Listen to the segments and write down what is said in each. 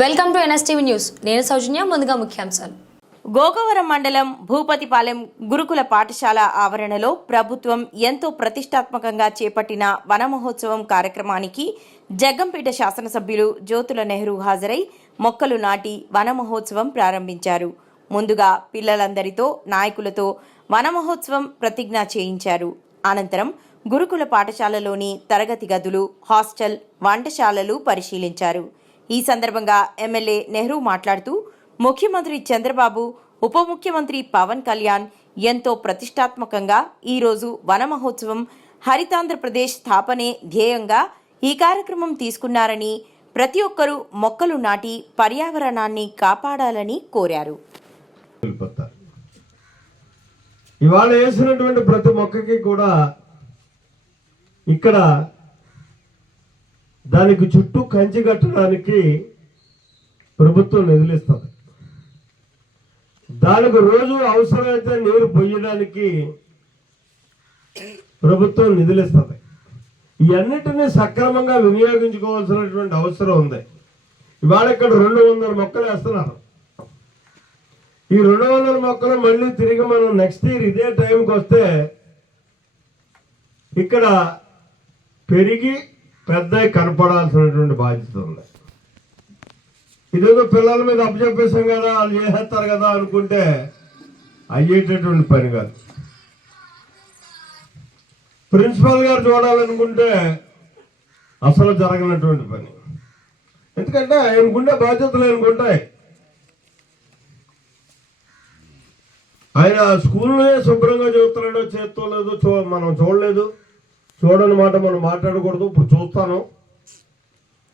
Welcome to NSTV news. నేను సౌజన్య ముందుగా ముఖ్యాంశాలు. గోకవరం మండలం భూపతిపాలెం గురుకుల పాఠశాల ఆవరణలో ప్రభుత్వం ఎంతో ప్రతిష్టాత్మకంగా చేపట్టిన వన మహోత్సవం కార్యక్రమానికి జగ్గంపేట శాసనసభ్యులు జ్యోతుల నెహ్రూ హాజరై మొక్కలు నాటి వన మహోత్సవం ప్రారంభించారు. ముందుగా పిల్లలందరితో నాయకులతో వన మహోత్సవం ప్రతిజ్ఞ చేయించారు. అనంతరం గురుకుల పాఠశాలలోని తరగతి గదులు హాస్టల్ వంటశాలలు పరిశీలించారు. ఈ సందర్భంగా ఎమ్మెల్యే నెహ్రూ మాట్లాడుతూ ముఖ్యమంత్రి చంద్రబాబు ఉప ముఖ్యమంత్రి పవన్ కళ్యాణ్ ఎంతో ప్రతిష్టాత్మకంగా ఈరోజు వన మహోత్సవం హరితాంధ్రప్రదేశ్ స్థాపనే ధ్యేయంగా ఈ కార్యక్రమం తీసుకున్నారని ప్రతి ఒక్కరూ మొక్కలు నాటి పర్యావరణాన్ని కాపాడాలని కోరారు. ఇవాళ వేసినటువంటి ప్రతి మొక్కకి కూడా ఇక్కడ దానికి చుట్టూ కంచి కట్టడానికి ప్రభుత్వం నిధులిస్తుంది. దానికి రోజు అవసరమైతే నీరు పొయ్యడానికి ప్రభుత్వం నిధులిస్తుంది. ఇవన్నిటినీ సక్రమంగా వినియోగించుకోవాల్సినటువంటి అవసరం ఉంది. ఇవాళ ఇక్కడ రెండు వందల మొక్కలు వేస్తున్నారు. ఈ రెండు వందల మొక్కలు మళ్ళీ తిరిగి మనం నెక్స్ట్ ఇయర్ ఇదే టైంకి వస్తే ఇక్కడ పెరిగి పెద్ద కనపడాల్సినటువంటి బాధ్యత ఉంది. ఇదేదో పిల్లల మీద అప్పచెప్పేసాం కదా వాళ్ళు చేసేస్తారు కదా అనుకుంటే అయ్యేటటువంటి పని కాదు. ప్రిన్సిపాల్ గారు చూడాలనుకుంటే అసలు జరగనటువంటి పని. ఎందుకంటే ఆయనకుండే బాధ్యతలు ఆయనకుంటాయి. ఆయన స్కూల్నే శుభ్రంగా చెబుతున్నాడో చేస్తలేదు చూ మనం చూడలేదు. చూడని మాట మనం మాట్లాడకూడదు. ఇప్పుడు చూస్తాను.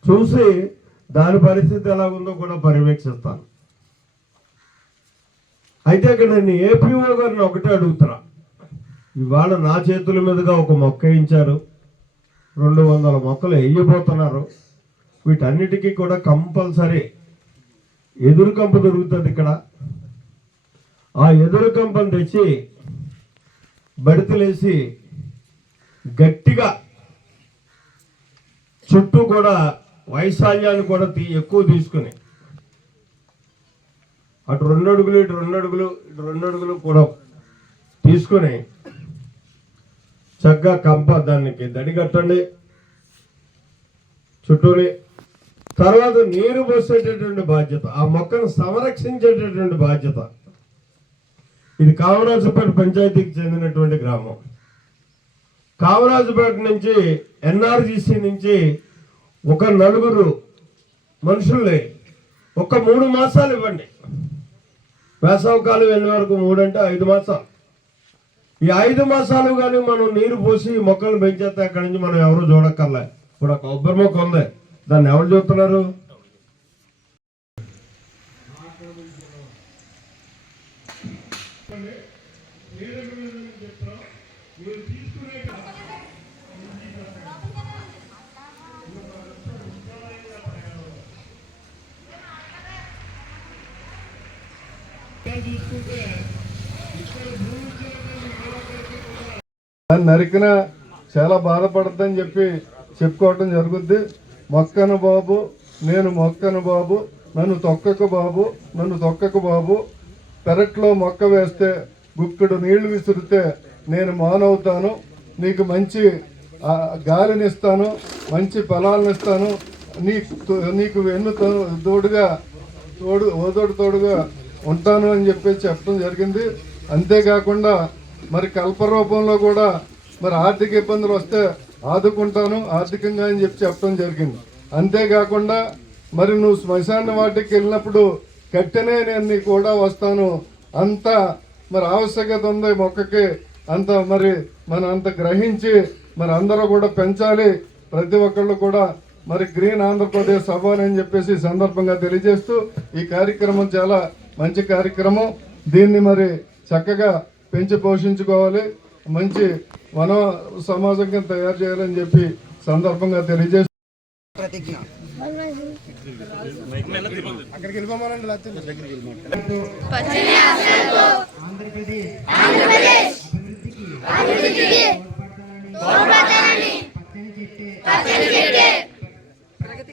చూసి దాని పరిస్థితి ఎలా ఉందో కూడా పర్యవేక్షిస్తాను. అయితే ఇక్కడ నేను ఏపీఓ గారిని ఒకటే అడుగుతున్నా. ఇవాళ నా చేతుల మీదుగా ఒక మొక్క వేయించారు. రెండు వందల మొక్కలు వేయబోతున్నారు. వీటన్నిటికీ కూడా కంపల్సరీ ఎదురు కంప దొరుకుతుంది ఇక్కడ. ఆ ఎదురు కంపను తెచ్చి బడితలేసి గట్టిగా చుట్టూ కూడా వైశాల్యాన్ని కూడా తీ ఎక్కువ తీసుకుని. అటు రెండు అడుగులు ఇటు రెండు అడుగులు ఇటు రెండు అడుగులు కూడా తీసుకుని చక్కగా కంప దానికి దడి కట్టండి. చుట్టూని తర్వాత నీరు పోసేటటువంటి బాధ్యత ఆ మొక్కను సంరక్షించేటటువంటి బాధ్యత. ఇది కామరాజుపేట పంచాయతీకి చెందినటువంటి గ్రామం. కామరాజుపేట నుంచి ఎన్ఆర్జీసీ నుంచి ఒక నలుగురు మనుషుల్ని ఒక మూడు మాసాలు ఇవ్వండి. వేసవకాలం వెళ్ళే వరకు మూడు అంటే ఐదు మాసాలు. ఈ ఐదు మాసాలు కానీ మనం నీరు పోసి మొక్కలు పెంచేస్తే అక్కడి నుంచి మనం ఎవరు చూడక్కర్లే. ఇప్పుడు ఒక కొబ్బరి మొక్క ఉంది. దాన్ని ఎవరు చూస్తున్నారు దాన్ని నరికిన చాలా బాధపడద్దని చెప్పి చెప్పుకోవటం జరుగుద్ది. మొక్కను బాబు నేను మొక్కను బాబు నన్ను తొక్కకు బాబు నన్ను తొక్కకు బాబు. పెరట్లో మొక్క వేస్తే గుక్కడు నీళ్ళు విసిరితే నేను మానవుతాను. నీకు మంచి గాలినిస్తాను మంచి ఫలాలనిస్తాను. ఇస్తాను నీకు నీకు వెన్ను తోడుగా తోడు ఓదోడు తోడుగా ఉంటాను అని చెప్పేసి చెప్పడం జరిగింది. అంతేకాకుండా మరి కల్ప రూపంలో కూడా మరి ఆర్థిక ఇబ్బందులు వస్తే ఆదుకుంటాను ఆర్థికంగా అని చెప్పి చెప్పడం జరిగింది. అంతేకాకుండా మరి నువ్వు శ్మశాన వాటికి వెళ్ళినప్పుడు కట్టెనే నేను కూడా వస్తాను. అంత మరి ఆవశ్యకత ఉంది మొక్కకి. అంత మరి మనం అంత గ్రహించి మరి అందరూ కూడా పెంచాలి. ప్రతి ఒక్కళ్ళు కూడా మరి గ్రీన్ ఆంధ్రప్రదేశ్ అవ్వాలని చెప్పేసి సందర్భంగా తెలియజేస్తూ ఈ కార్యక్రమం చాలా మంచి కార్యక్రమం. దీన్ని మరి చక్కగా పెంచి పోషించుకోవాలి. మంచి వన సమాజం కింద తయారు చేయాలని చెప్పి సందర్భంగా తెలియజేస్తూ ప్రగతి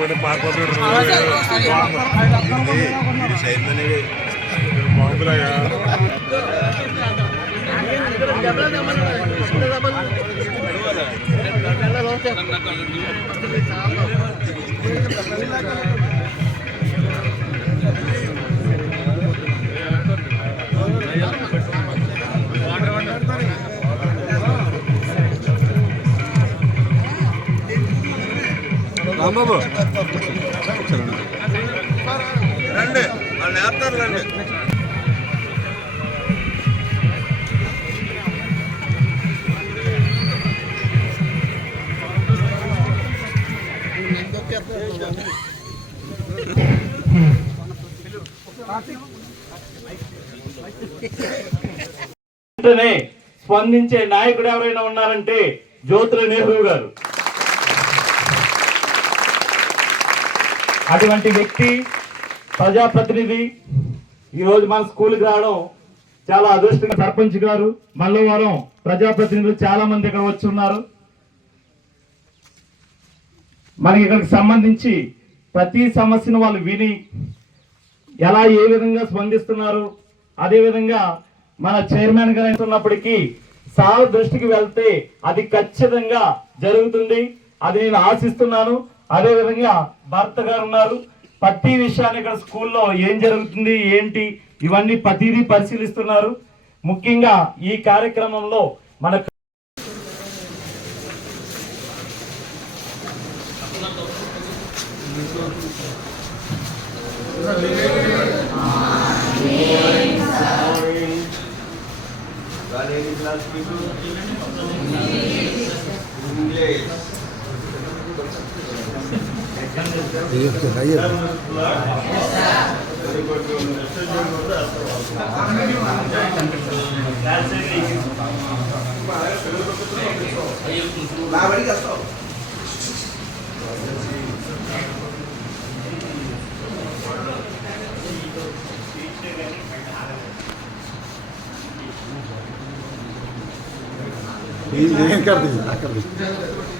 ప్రాణాలను నరకనని నరకనివ్వనని విరివిగా మొక్కలు నాటుతానని మన ఊరు వెంటనే స్పందించే నాయకుడు ఎవరైనా ఉన్నారంటే జ్యోతుల నెహ్రూ గారు. అటువంటి వ్యక్తి ప్రజాప్రతినిధి ఈరోజు మన స్కూల్కి రావడం చాలా అదృష్టంగా సర్పంచ్ గారు మల్లవరం ప్రజాప్రతినిధులు చాలా మంది ఇక్కడ వచ్చి ఉన్నారు మనకి ఇక్కడికి సంబంధించి ప్రతి సమస్యను వాళ్ళు విని ఎలా ఏ విధంగా స్పందిస్తున్నారు అదేవిధంగా మన చైర్మన్ గారు అంటున్నప్పటికీ సార్ దృష్టికి వెళ్తే అది ఖచ్చితంగా జరుగుతుంది. అది నేను ఆశిస్తున్నాను. అదే విధంగా భర్త గారు ఉన్నారు. ప్రతి విషయాన్ని ఇక్కడ స్కూల్లో ఏం జరుగుతుంది ఏంటి ఇవన్నీ ప్రతిదీ పరిశీలిస్తున్నారు. ముఖ్యంగా ఈ కార్యక్రమంలో మన कर दीजिए कर दीजिए।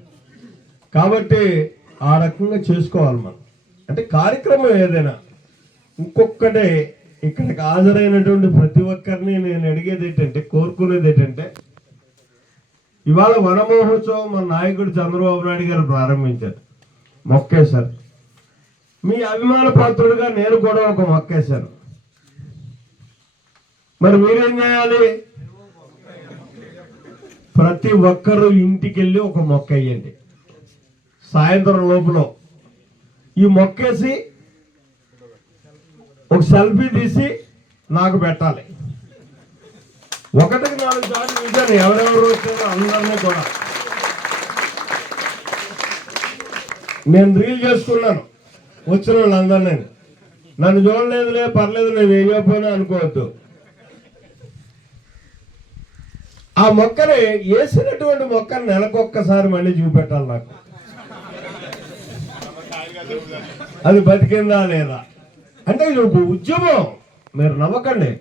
కాబట్టి ఆ రకంగా చేసుకోవాలి మనం. అంటే కార్యక్రమం ఏదైనా ఇంకొక్కటే ఇక్కడికి హాజరైనటువంటి ప్రతి ఒక్కరిని నేను అడిగేది ఏంటంటే కోరుకునేది ఏంటంటే ఇవాళ వనమహోత్సవం మన నాయకుడు చంద్రబాబు నాయుడు గారు ప్రారంభించారు. మొక్కేశారు. మీ అభిమాన పాత్రుడుగా నేను కూడా ఒక మొక్కేశాను. మరి మీరేం చేయాలి? ప్రతి ఒక్కరు ఇంటికి వెళ్ళి ఒక మొక్క వేయండి. సాయంత్రం లోపల ఈ మొక్కేసి ఒక సెల్ఫీ తీసి నాకు పెట్టాలి. ఒకటికి నాలుగు సార్లు చూశాను ఎవరెవరు వచ్చారో అందరినీ కూడా. నేను రీల్ చేసుకున్నాను వచ్చిన వాళ్ళందరినీ. నన్ను చూడలేదులే పర్లేదు నేను వేయకపోయినా అనుకోవద్దు. ఆ మొక్కని వేసినటువంటి మొక్కని నెలకొక్కసారి మళ్ళీ చూపెట్టాలి నాకు. అది బతికిందా లేదా? అంటే ఇది ఒక ఉద్యమం. మీరు నమ్మకండి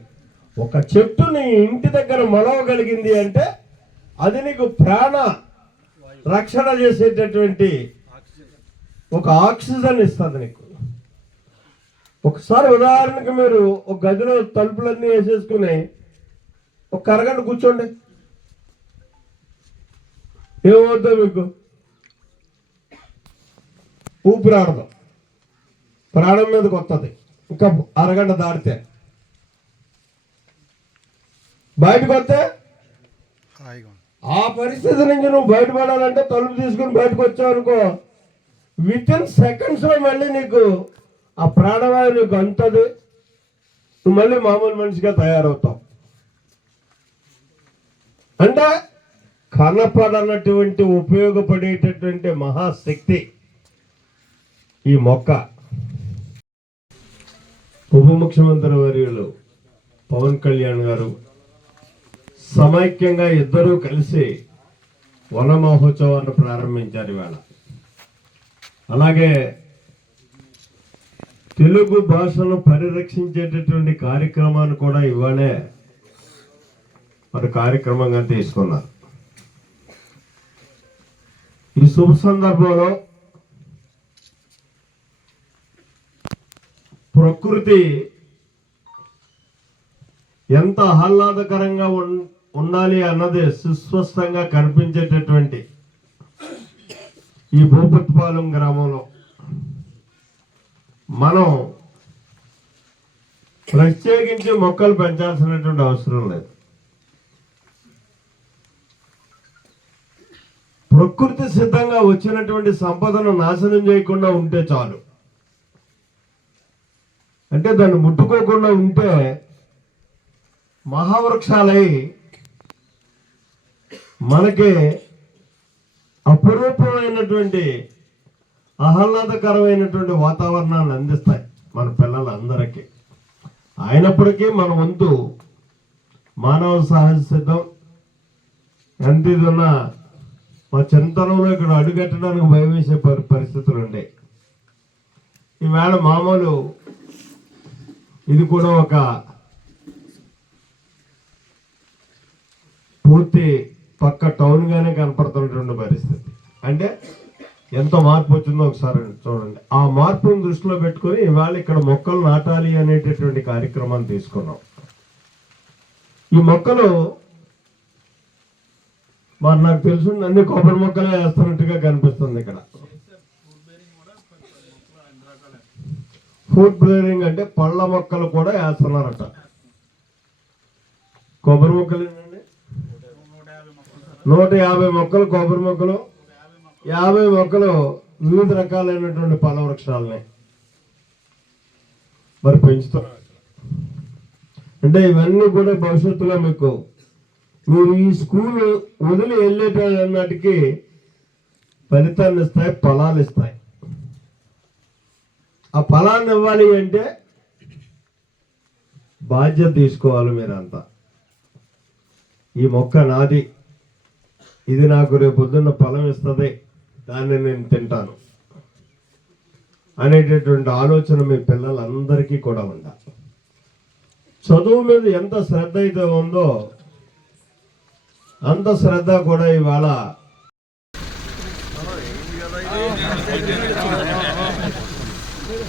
ఒక చెట్టు నీ ఇంటి దగ్గర మొలవగలిగింది అంటే అది నీకు ప్రాణ రక్షణ చేసేటటువంటి ఒక ఆక్సిజన్ ఇస్తుంది నీకు. ఒకసారి ఉదాహరణకు మీరు ఒక గదిలో తలుపులన్నీ వేసేసుకుని ఒక అరగంట కూర్చోండి. ఏమవుతుందో మీకు? ఊపిరాడదు. ప్రాణం మీదకి వస్తుంది ఇంకా అరగంట దాటితే. బయటకు వస్తే ఆ పరిస్థితి నుంచి నువ్వు బయటపడాలంటే తలుపు తీసుకుని బయటకు వచ్చావు అనుకో విత్ ఇన్ సెకండ్స్లో మళ్ళీ నీకు ఆ ప్రాణవాయువు నీకు అంతది. నువ్వు మళ్ళీ మామూలు మనిషిగా తయారవుతావు. అంటే కనపడనటువంటి ఉపయోగపడేటటువంటి మహాశక్తి ఈ మొక్క. ఉప ముఖ్యమంత్రి వర్యులు పవన్ కళ్యాణ్ గారు సమైక్యంగా ఇద్దరూ కలిసి వన మహోత్సవాన్ని ప్రారంభించారు ఇవాళ. అలాగే తెలుగు భాషను పరిరక్షించేటటువంటి కార్యక్రమాన్ని కూడా ఇవాళే మరి కార్యక్రమంగా తీసుకున్నారు. ఈ శుభ సందర్భంలో ప్రకృతి ఎంత ఆహ్లాదకరంగా ఉన్- ఉండాలి అన్నది సుస్పష్టంగా కనిపించేటటువంటి ఈ భూపత్పాలెం గ్రామంలో మనం ప్రత్యేకించి మొక్కలు పెంచాల్సినటువంటి అవసరం లేదు. ప్రకృతి సిద్ధంగా వచ్చినటువంటి సంపదను నాశనం చేయకుండా ఉంటే చాలు. అంటే దాన్ని ముట్టుకోకుండా ఉంటే మహావృక్షాలై మనకి అపురూపమైనటువంటి ఆహ్లాదకరమైనటువంటి వాతావరణాన్ని అందిస్తాయి మన పిల్లలందరికీ. అయినప్పటికీ మన వంతు మానవ సహజ సిద్ధం. ఎంత ఇది ఉన్నా మా చింతనంలో ఇక్కడ అడుగట్టడానికి భయమేసే పరి పరిస్థితులు ఉండే ఈవేళ మామూలు ఇది కూడా ఒక పూర్తి పక్క టౌన్గానే కనపడుతున్నటువంటి పరిస్థితి. అంటే ఎంత మార్పు వచ్చిందో ఒకసారి చూడండి. ఆ మార్పును దృష్టిలో పెట్టుకొని ఇవాళ ఇక్కడ మొక్కలు నాటాలి అనేటటువంటి కార్యక్రమాన్ని తీసుకున్నాం. ఈ మొక్కలు మరి నాకు తెలుసు అన్ని కొబ్బరి మొక్కలే వేస్తున్నట్టుగా కనిపిస్తుంది ఇక్కడ. ఫుడ్ బ్రేరింగ్ అంటే పళ్ళ మొక్కలు కూడా వేస్తున్నారట. కొబ్బరి మొక్కలు ఏంటండి? నూట యాభై మొక్కలు కొబ్బరి మొక్కలు. యాభై మొక్కలు వివిధ రకాలైనటువంటి పళ్ళ వృక్షాలని. మరి పెంచుతున్నారు. అంటే ఇవన్నీ కూడా భవిష్యత్తులో మీకు మీరు ఈ స్కూల్ వదిలి వెళ్ళేటన్నటికి ఫలితాన్ని ఇస్తాయి ఫలాలు ఇస్తాయి. ఆ ఫలాన్ని ఇవ్వాలి అంటే బాధ్యత తీసుకోవాలి మీరంతా. ఈ మొక్క నాది. ఇది నాకు రేపు పొద్దున్న ఫలం ఇస్తుంది. దాన్ని నేను తింటాను. అనేటటువంటి ఆలోచన మీ పిల్లలందరికీ కూడా ఉండాలి. చదువు మీద ఎంత శ్రద్ధ అయితే ఉందో అంత శ్రద్ధ కూడా ఇవాళ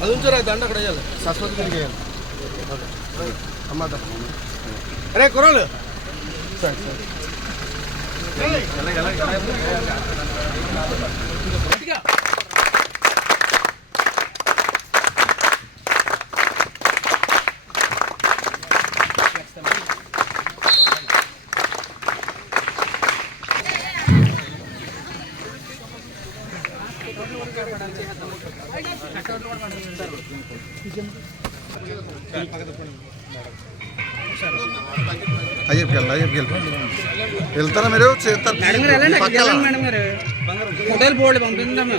అది ఉంచురా దండ అక్కడ వేయాలి సరస్వతి గారికి వేయాలి అమ్మా అరే కుర్రాలు సరే సరే ఎలా ఎలా ఎలా అయ్యప్పకి వెళ్ళి అయ్యప్పకి వెళ్ళి వెళ్తారా మీరు చేస్తారు హోటల్ బోర్డు పంపిందాం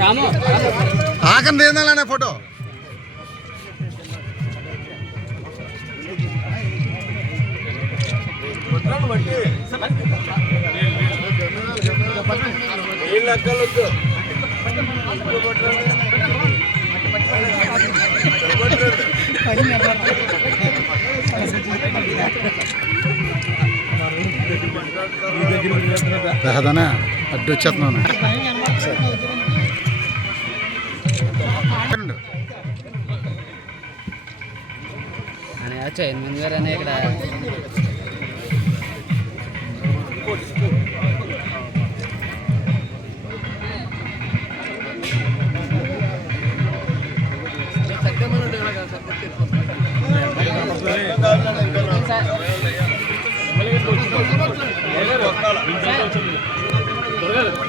రామ ఆకండి ఏందా ఫోటో అనే. ఆకండి ఏందాలనే ఫోటో రహదానా అడ్డు వచ్చేస్తున్నాను చైర్మన్ గారు అనే ఇక్కడ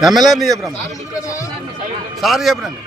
ఎమ్మెల్యే చెప్పరా సార్ చెప్పరండి